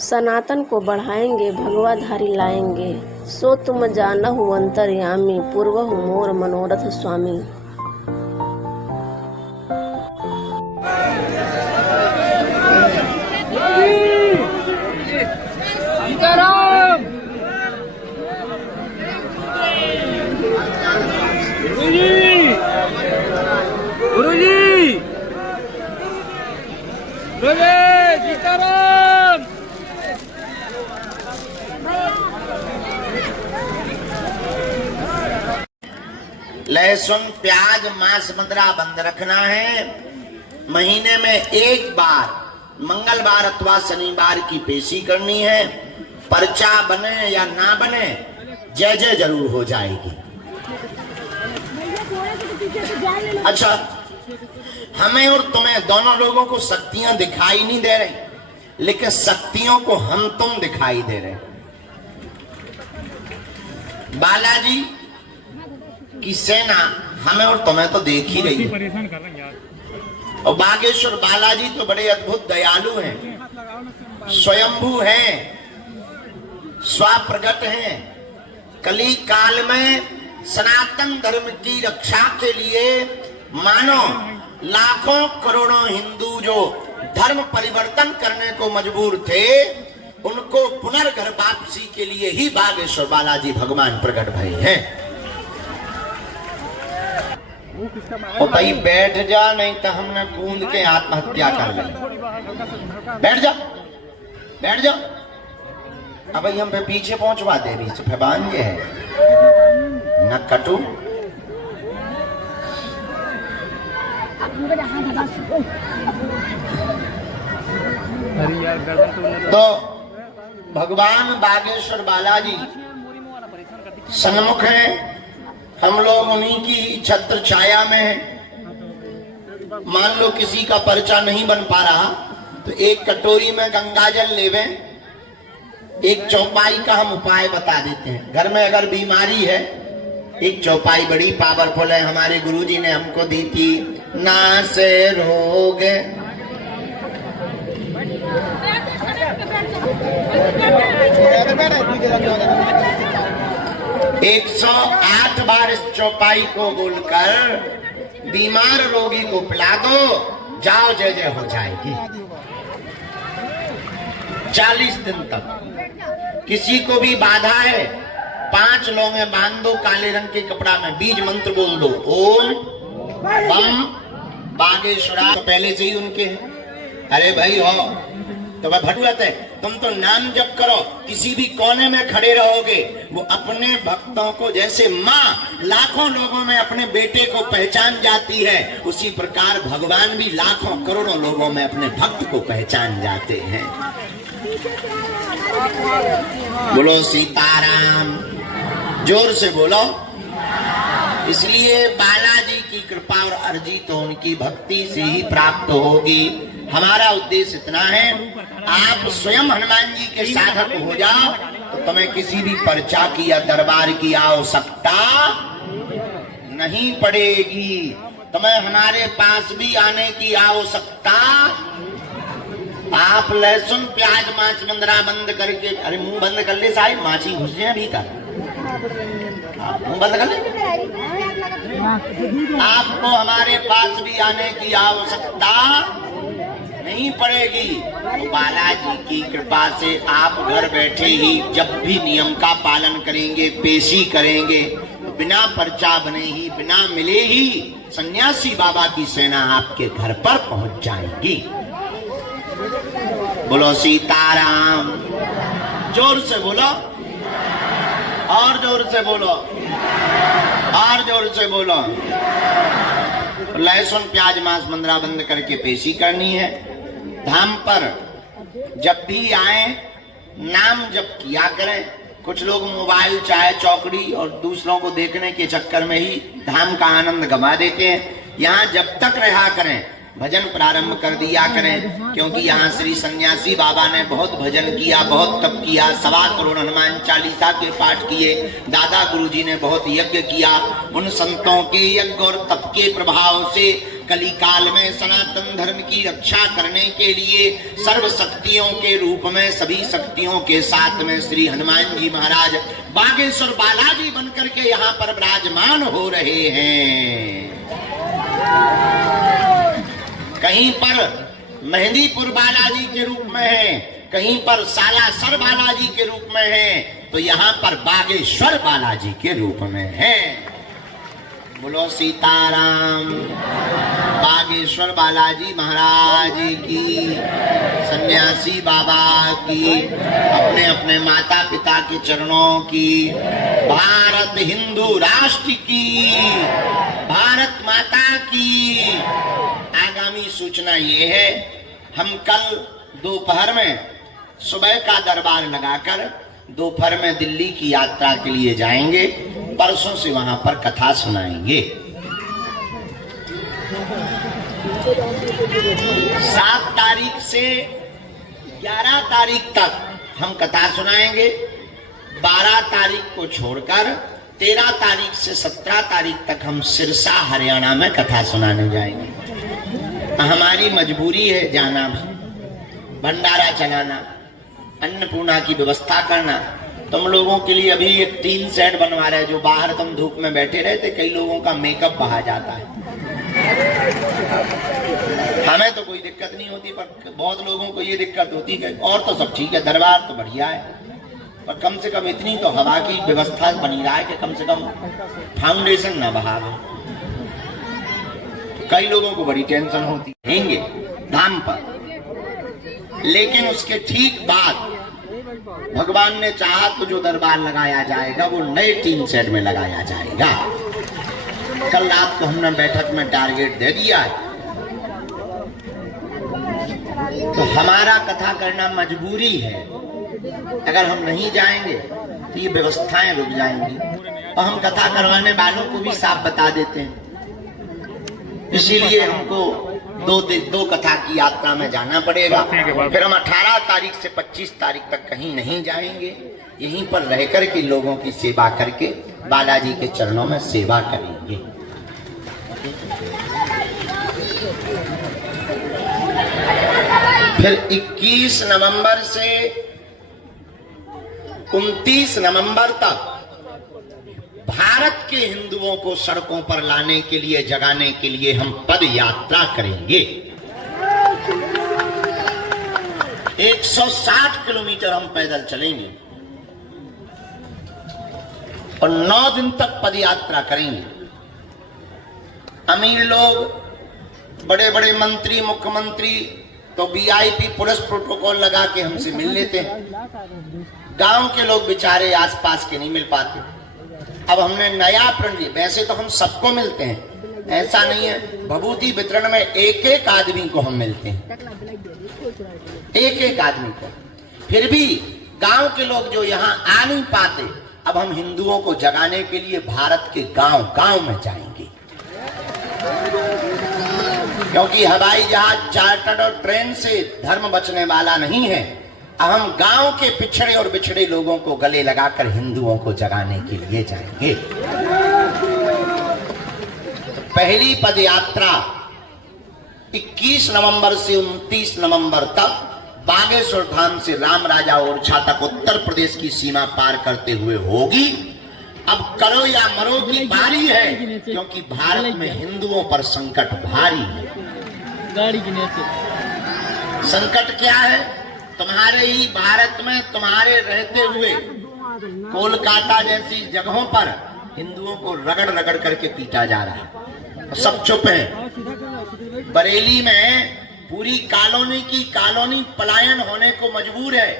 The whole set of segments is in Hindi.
सनातन को बढ़ाएंगे, भगवाधारी लाएंगे। सो तुम जानहु अंतर्यामी, पूर्वहु मोर मनोरथ स्वामी। सीताराम। लहसुन प्याज मांस मदिरा बंद रखना है। महीने में एक बार मंगलवार अथवा शनिवार की पेशी करनी है। पर्चा बने या ना बने, जय जय जरूर हो जाएगी। अच्छा, हमें और तुम्हें दोनों लोगों को शक्तियां दिखाई नहीं दे रही, लेकिन शक्तियों को हम तुम दिखाई दे रहे। बालाजी की सेना हमें और तुम्हें तो देख ही रही है। और बागेश्वर बालाजी तो बड़े अद्भुत दयालु हैं, स्वयंभू हैं, स्वप्रगट हैं। कली काल में सनातन धर्म की रक्षा के लिए मानो लाखों करोड़ों हिंदू जो धर्म परिवर्तन करने को मजबूर थे, उनको पुनर्घर वापसी के लिए ही बागेश्वर बालाजी भगवान प्रकट भए हैं। और भाई बैठ जा, नहीं तो हमने कूद के आत्महत्या कर ले। बैठ जा, बैठ जा। अब भाई हम पे पीछे पहुंचवा दे, बीच फैबान ये है न कटू। तो भगवान बागेश्वर बालाजी सन्मुख है, हम लोग उन्हीं की छत्र छाया में हैं। मान लो किसी का पर्चा नहीं बन पा रहा तो एक कटोरी में गंगाजल लेवे, एक चौपाई का हम उपाय बता देते हैं। घर में अगर बीमारी है, एक चौपाई बड़ी पावरफुल है, हमारे गुरुजी ने हमको दी थी। नाश रोग 108 बार इस चौपाई को बोलकर बीमार रोगी को पिला दो, जाओ जय जय हो जाएगी। 40 दिन तक। किसी को भी बाधा है, 5 लौंगे बांध दो काले रंग के कपड़ा में, बीज मंत्र बोल दो, ओम बम बागेश्वरा। तो पहले से ही उनके, अरे भाई हो तो वह भटुआते, तुम तो नाम जप करो, किसी भी कोने में खड़े रहोगे, वो अपने भक्तों को जैसे माँ लाखों लोगों में अपने बेटे को पहचान जाती है, उसी प्रकार भगवान भी लाखों करोड़ों लोगों में अपने भक्त को पहचान जाते हैं। बोलो सीताराम, जोर से बोलो। इसलिए बालाजी की कृपा और अर्जी तो उनकी भक्ति से ही प्राप्त होगी। हमारा उद्देश्य इतना है, आप स्वयं हनुमान जी के साधक हो जाओ तो तुम्हें किसी भी पर्चा की या दरबार की आवश्यकता नहीं पड़ेगी। तुम्हें हमारे पास भी आने की आवश्यकता। आप लहसुन प्याज मांस मंदिरा बंद करके, अरे मुंह बंद कर ले साहिब, माछी घुस जाए भीतर। मुंह बंद कर ले। आपको हमारे पास भी आने की आवश्यकता नहीं पड़ेगी। बालाजी की कृपा से आप घर बैठे ही जब भी नियम का पालन करेंगे, पेशी करेंगे, तो बिना पर्चा बने ही, बिना मिले ही सन्यासी बाबा की सेना आपके घर पर पहुंच जाएगी। बोलो सीताराम, जोर से बोलो, और जोर से बोलो, और जोर से बोलो। लहसुन प्याज मांस मंदिरा बंद करके पेशी करनी है। धाम पर जब भी आए नाम जप किया करें। कुछ लोग मोबाइल, चाय, चौकड़ी और दूसरों को देखने के चक्कर में ही धाम का आनंद गंवा देते हैं। यहाँ जब तक रहा करें, भजन प्रारंभ कर दिया करें, क्योंकि यहाँ श्री सन्यासी बाबा ने बहुत भजन किया, बहुत तप किया, 1.25 करोड़ हनुमान चालीसा के पाठ किए। दादा गुरुजी ने बहुत यज्ञ किया। उन संतों के यज्ञ और तप के प्रभाव से कली काल में सनातन धर्म की रक्षा करने के लिए सर्व शक्तियों के रूप में, सभी शक्तियों के साथ में श्री हनुमान जी महाराज बागेश्वर बालाजी बनकर के यहाँ पर विराजमान हो रहे हैं। कहीं पर मेहंदीपुर बालाजी के रूप में है, कहीं पर सालासर बालाजी के रूप में है, तो यहाँ पर बागेश्वर बालाजी के रूप में है। बोलो सीताराम। बागेश्वर बालाजी महाराज की, सन्यासी बाबा की, अपने अपने माता पिता के चरणों की, भारत हिंदू राष्ट्र की, भारत माता की। आगामी सूचना ये है, हम कल दोपहर में सुबह का दरबार लगाकर दोपहर में दिल्ली की यात्रा के लिए जाएंगे। परसों से वहां पर कथा सुनाएंगे। 7 तारीख से 11 तारीख तक हम कथा सुनाएंगे। 12 तारीख को छोड़कर 13 तारीख से 17 तारीख तक हम सिरसा हरियाणा में कथा सुनाने जाएंगे। हमारी मजबूरी है जाना भी, भंडारा चलाना, अन्नपूर्णा की व्यवस्था करना। तुम लोगों के लिए अभी एक 3 सेट बनवा रहे, जो बाहर तुम धूप में बैठे रहते, कई लोगों का मेकअप बहा जाता है। हमें तो कोई दिक्कत नहीं होती, पर बहुत लोगों को ये दिक्कत होती है। और तो सब ठीक है, दरबार तो बढ़िया है, पर कम से कम इतनी तो हवा की व्यवस्था बनी रहा है कि कम से कम फाउंडेशन ना बहा दो। कई लोगों को बड़ी टेंशन होती रहेंगे धाम पर, लेकिन उसके ठीक बाद भगवान ने चाहा तो जो दरबार लगाया जाएगा वो नए 3 सेट में लगाया जाएगा। कल रात को हमने बैठक में टारगेट दे दिया है, तो हमारा कथा करना मजबूरी है। अगर हम नहीं जाएंगे तो ये व्यवस्थाएं रुक जाएंगी, और हम कथा करवाने वालों को भी साफ बता देते हैं। इसीलिए हमको दो कथा की यात्रा में जाना पड़ेगा। फिर हम 18 तारीख से 25 तारीख तक कहीं नहीं जाएंगे, यहीं पर रह कर के लोगों की सेवा करके बालाजी के चरणों में सेवा करेंगे। फिर 21 नवंबर से 29 नवंबर तक भारत के हिंदुओं को सड़कों पर लाने के लिए, जगाने के लिए हम पद यात्रा करेंगे। 160 किलोमीटर हम पैदल चलेंगे और 9 दिन तक पद यात्रा करेंगे। अमीर लोग, बड़े बड़े मंत्री, मुख्यमंत्री तो वीआईपी पुलिस प्रोटोकॉल लगा के हमसे मिल लेते हैं। गांव के लोग बेचारे आसपास के नहीं मिल पाते। अब हमने नया प्रण लिया, वैसे तो हम सबको मिलते हैं, ऐसा नहीं है। भभूति वितरण में एक एक आदमी को हम मिलते हैं, एक एक आदमी को। फिर भी गांव के लोग जो यहाँ आ नहीं पाते, अब हम हिंदुओं को जगाने के लिए भारत के गांव गांव में जाएंगे। क्योंकि हवाई जहाज, चार्टर्ड और ट्रेन से धर्म बचने वाला नहीं है। हम गांव के पिछड़े और बिछड़े लोगों को गले लगाकर हिंदुओं को जगाने के लिए जाएंगे। तो पहली पद यात्रा 21 नवंबर से 29 नवंबर तक बागेश्वर धाम से राम राजा ओरछा तक उत्तर प्रदेश की सीमा पार करते हुए होगी। अब करो या मरो की बारी है, क्योंकि भारत में हिंदुओं पर संकट भारी है। संकट क्या है? तुम्हारे ही भारत में, तुम्हारे रहते हुए कोलकाता जैसी जगहों पर हिंदुओं को रगड़ रगड़ करके पीटा जा रहा है, सब चुप हैं। बरेली में पूरी कॉलोनी की कॉलोनी पलायन होने को मजबूर है।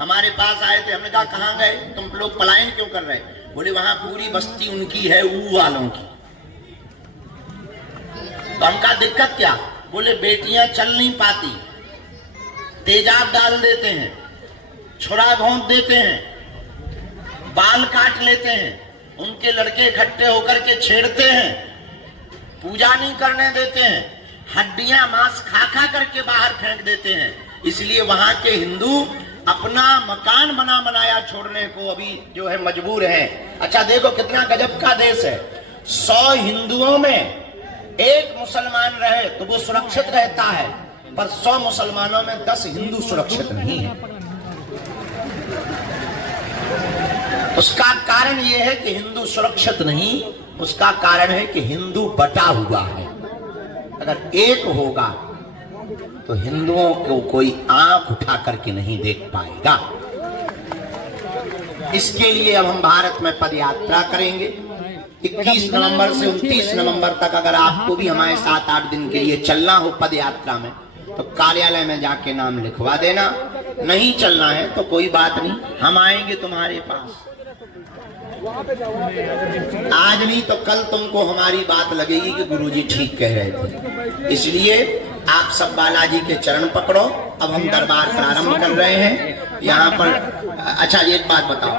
हमारे पास आए थे, हमने कहा कहाँ गए तुम लोग, पलायन क्यों कर रहे? बोले वहां पूरी बस्ती उनकी है, ऊ वालों की। तो हमका दिक्कत क्या? बोले बेटियां चल नहीं पाती, तेजाब डाल देते हैं, छुरा घोंट देते हैं, बाल काट लेते हैं, उनके लड़के इकट्ठे होकर के छेड़ते हैं, पूजा नहीं करने देते हैं, हड्डियां मांस खा खा करके बाहर फेंक देते हैं। इसलिए वहां के हिंदू अपना मकान बना बनाया छोड़ने को अभी जो है मजबूर हैं। अच्छा देखो कितना गजब का देश है। 100 हिंदुओं में एक मुसलमान रहे तो वो सुरक्षित रहता है, पर 100 मुसलमानों में 10 हिंदू सुरक्षित नहीं है। उसका कारण यह है कि हिंदू सुरक्षित नहीं, उसका कारण है कि हिंदू बटा हुआ है। अगर एक होगा तो हिंदुओं को कोई आंख उठा करके नहीं देख पाएगा। इसके लिए अब हम भारत में पद यात्रा करेंगे। 21 नवंबर से 29 नवंबर तक अगर आपको भी हमारे 7-8 दिन के लिए चलना हो पद यात्रा में, तो कार्यालय में जाके नाम लिखवा देना। नहीं चलना है तो कोई बात नहीं, हम आएंगे तुम्हारे पास। आज नहीं तो कल तुमको हमारी बात लगेगी कि गुरुजी ठीक कह रहे थे। इसलिए आप सब बालाजी के चरण पकड़ो। अब हम दरबार प्रारंभ कर रहे हैं यहाँ पर। अच्छा, एक बात बताओ,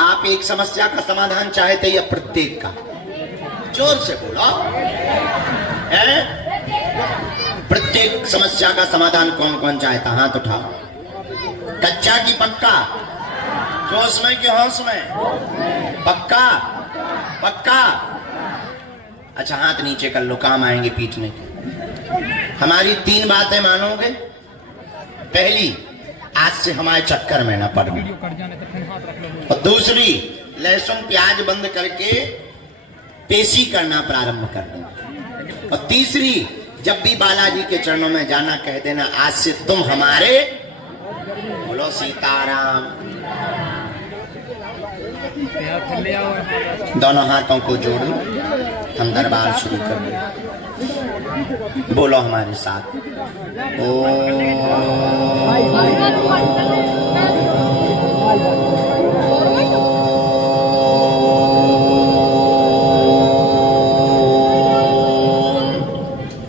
आप एक समस्या का समाधान चाहते या प्रत्येक का? जोर से बोलो। प्रत्येक समस्या का समाधान कौन कौन चाहता? हाथ उठाओ। कच्चा की पक्का? जोश में कि होश में? पक्का पक्का। अच्छा, हाथ नीचे कर लो, काम आएंगे पीटने के। हमारी 3 बातें मानोगे? पहली, आज से हमारे चक्कर में ना पड़ना। और दूसरी, लहसुन प्याज बंद करके पेशी करना प्रारंभ करना। और तीसरी, जब भी बालाजी के चरणों में जाना कह देना आज से तुम हमारे। बोलो सीताराम। दोनों हाथों को जोड़ो, हम दरबार शुरू कर दें। बोलो हमारे साथ।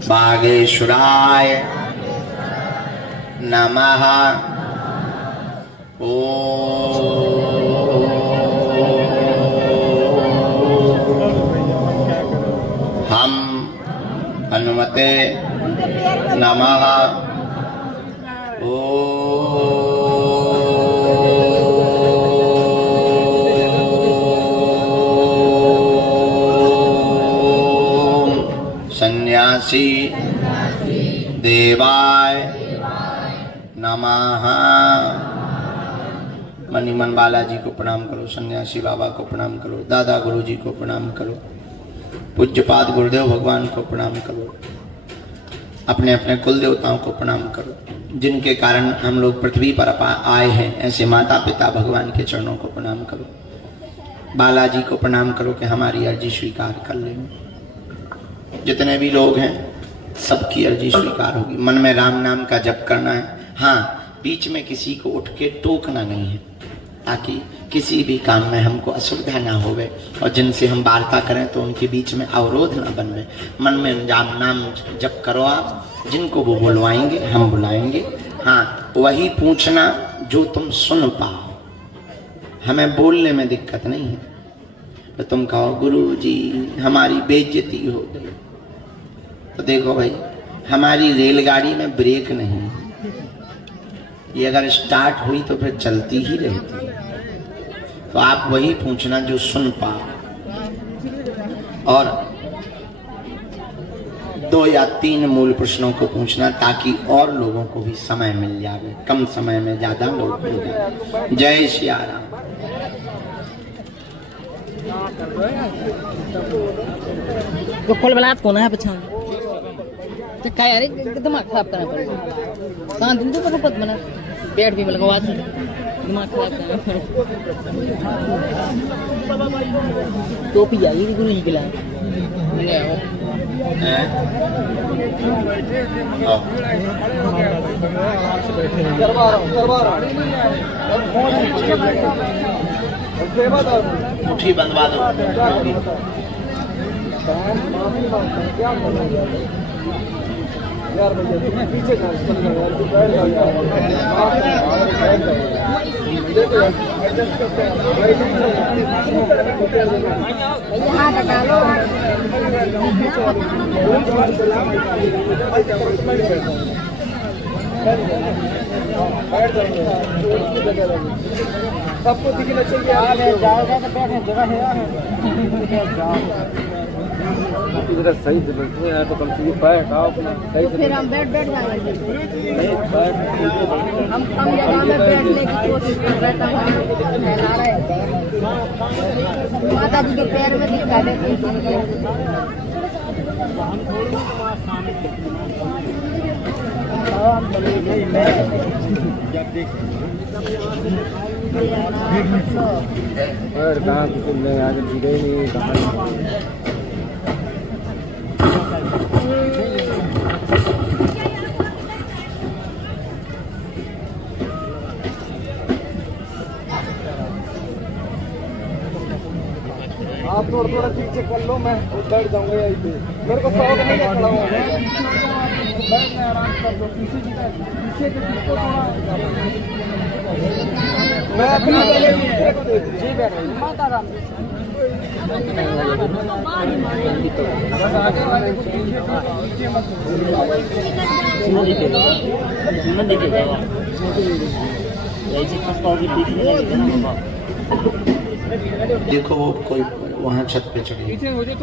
बागेश्वराय नमः। हम हनुमते नमः। सन्यासी देवाय नमः। मणिमन बालाजी को प्रणाम करो, सन्यासी बाबा को प्रणाम करो, दादा गुरुजी को प्रणाम करो, पूज्यपाद गुरुदेव भगवान को प्रणाम करो, अपने अपने कुल देवताओं को प्रणाम करो, जिनके कारण हम लोग पृथ्वी पर आए हैं। ऐसे माता पिता भगवान के चरणों को प्रणाम करो, बालाजी को प्रणाम करो कि हमारी अर्जी स्वीकार कर लें। जितने भी लोग हैं सबकी अर्जी स्वीकार होगी। मन में राम नाम का जप करना है। हाँ, बीच में किसी को उठ के टोकना नहीं है, ताकि किसी भी काम में हमको असुविधा ना होवे, और जिनसे हम वार्ता करें तो उनके बीच में अवरोध ना बनवे। मन में राम नाम जप करो आप, जिनको वो बुलवाएंगे हम बुलाएंगे। हाँ, वही पूछना जो तुम सुन पाओ। हमें बोलने में दिक्कत नहीं है, तो तुम कहो गुरु जी हमारी बेइज्जती हो गई, तो देखो भाई हमारी रेलगाड़ी में ब्रेक नहीं है, ये अगर स्टार्ट हुई तो फिर चलती ही रहती है। तो आप वही पूछना जो सुन पाओ, और 2 या 3 मूल प्रश्नों को पूछना, ताकि और लोगों को भी समय मिल जाए, कम समय में ज्यादा लोग मिल जाए। जय श्री राम। तो फल बनात कौन है पछान तो काय अरे दिमाग खराब करना पड़ेगा। शांत दिन तो पत बना पेट भी लगवा दे, दिमाग खराब करना। टोपी आई गुरु जी के लिए ले आओ। मुट्ठी बंधवा दो। सबको दिखना चाहिए। जाओगे तो बैठने जगह है। जरा सही से बैठो यार, तो कम से कम बैठ आओ अपना सही से। फिर हम बैठ जाएंगे। नहीं बैठ, हम कम जगह में बैठने की कोशिश कर रहे थे, फैला रहे थे। माता जी के पैर में दिखा देते। और कहाँ किसी ने आगे गिरे नहीं कहाँ। आप थोड़ा थोड़ा पीछे कर लो, मैं बैठ जाऊंगा यहीं पे। मेरे को शौक नहीं है खड़ा होने का। बैठना आराम कर लो, पीछे की पीछे के पीछे मैं अपनी जी बैठ रही हूँ। माता राम देखो वो कोई वहाँ छत पे चढ़ी।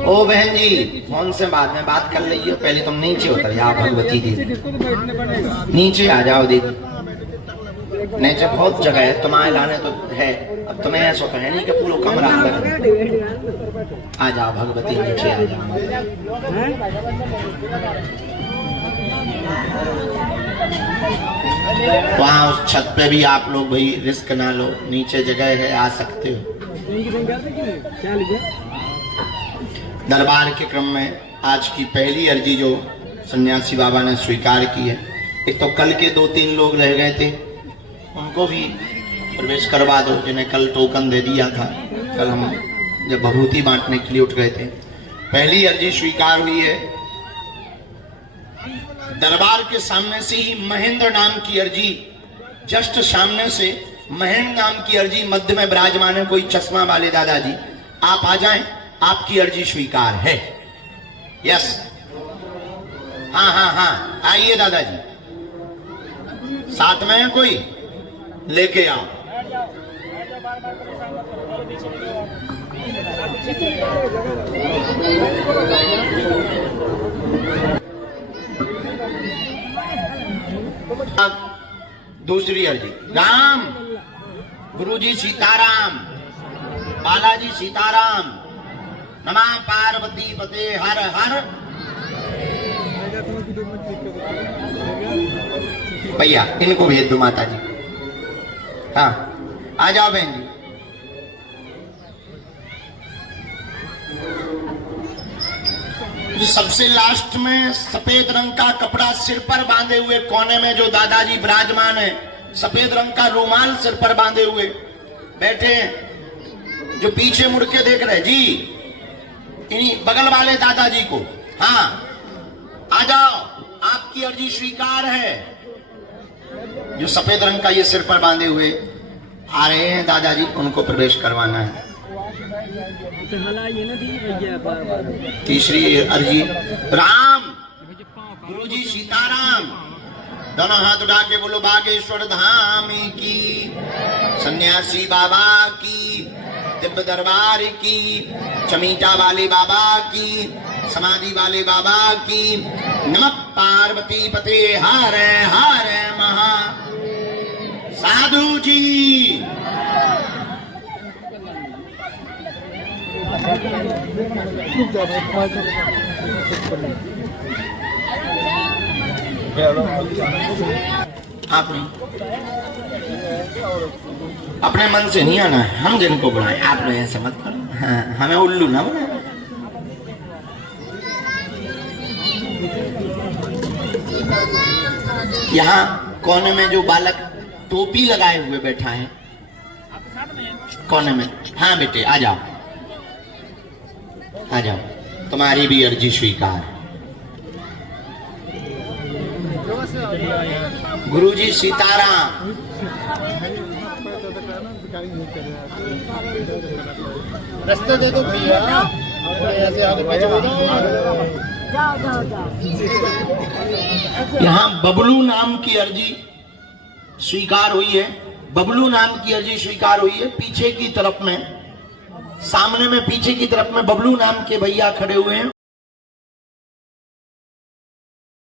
ओ बहन जी, फोन से बाद में बात कर लीजिए, पहले तुम नीचे उतर जाओ भगवती जी, नीचे आ जाओ दीदी। नीचे बहुत जगह है, तुम्हारे लाने तो है, अब तुम्हें ऐसा तो है नहीं कि पूरा कमरा आ जाओ भगवती, नीचे आ जाओ। वहाँ उस छत पे भी आप लोग भाई रिस्क ना लो, नीचे जगह है, आ सकते हो। दरबार के क्रम में आज की पहली अर्जी जो सन्यासी बाबा ने स्वीकार की है, एक तो कल के 2-3 लोग रह गए थे, उनको भी प्रवेश करवा दो, जिन्हें कल टोकन दे दिया था। कल हम जब भभूति बांटने के लिए उठ गए थे, पहली अर्जी स्वीकार हुई है। दरबार के सामने से ही महेंद्र नाम की अर्जी, जस्ट सामने से महेंद्र नाम की अर्जी मध्य में विराजमान है, कोई चश्मा वाले दादाजी आप आ जाएं, आपकी अर्जी स्वीकार है। यस, हाँ हाँ हाँ, आइए दादाजी, साथ में है कोई, लेके आओ। दूसरी अर्जी, राम गुरुजी सीताराम, बालाजी सीताराम, नमः पार्वती पते हर हर। भैया इनको भेज दो माता जी। हाँ आ जाओ बहन जी। सबसे लास्ट में सफेद रंग का कपड़ा सिर पर बांधे हुए कोने में जो दादाजी विराजमान है, सफेद रंग का रुमाल सिर पर बांधे हुए बैठे हैं, जो पीछे मुड़ के देख रहे जी, इन्हीं बगल वाले दादाजी को। हाँ आ जाओ, आपकी अर्जी स्वीकार है। जो सफेद रंग का ये सिर पर बांधे हुए आ रहे हैं दादाजी, उनको प्रवेश करवाना है। तीसरी अर्जी, राम गुरुजी सीताराम, दोनों हाथ उठा के बोलो बागेश्वर धाम की, सन्यासी बाबा की, दिव्य दरबार की, चमीटा वाले बाबा की, समाधि वाले बाबा की। नमः पार्वती पते हर हर महा। साधु जी आप अपने मन से नहीं आना, हम जिनको बुलाएं, आप लोग ऐसे मत करो। हाँ, हमें उल्लू ना बनाए। यहाँ कोने में जो बालक टोपी लगाए हुए बैठा है कोने में, हाँ बेटे आ जाओ आ जाओ, तुम्हारी भी अर्जी स्वीकार। गुरुजी सीताराम, रास्ते दे दो भैया, ऐसे आगे पीछे हो जाओ। यहाँ बबलू नाम की अर्जी स्वीकार हुई है। बबलू नाम की अर्जी स्वीकार हुई है। पीछे की तरफ में, सामने में पीछे की तरफ में बबलू नाम के भैया खड़े हुए हैं,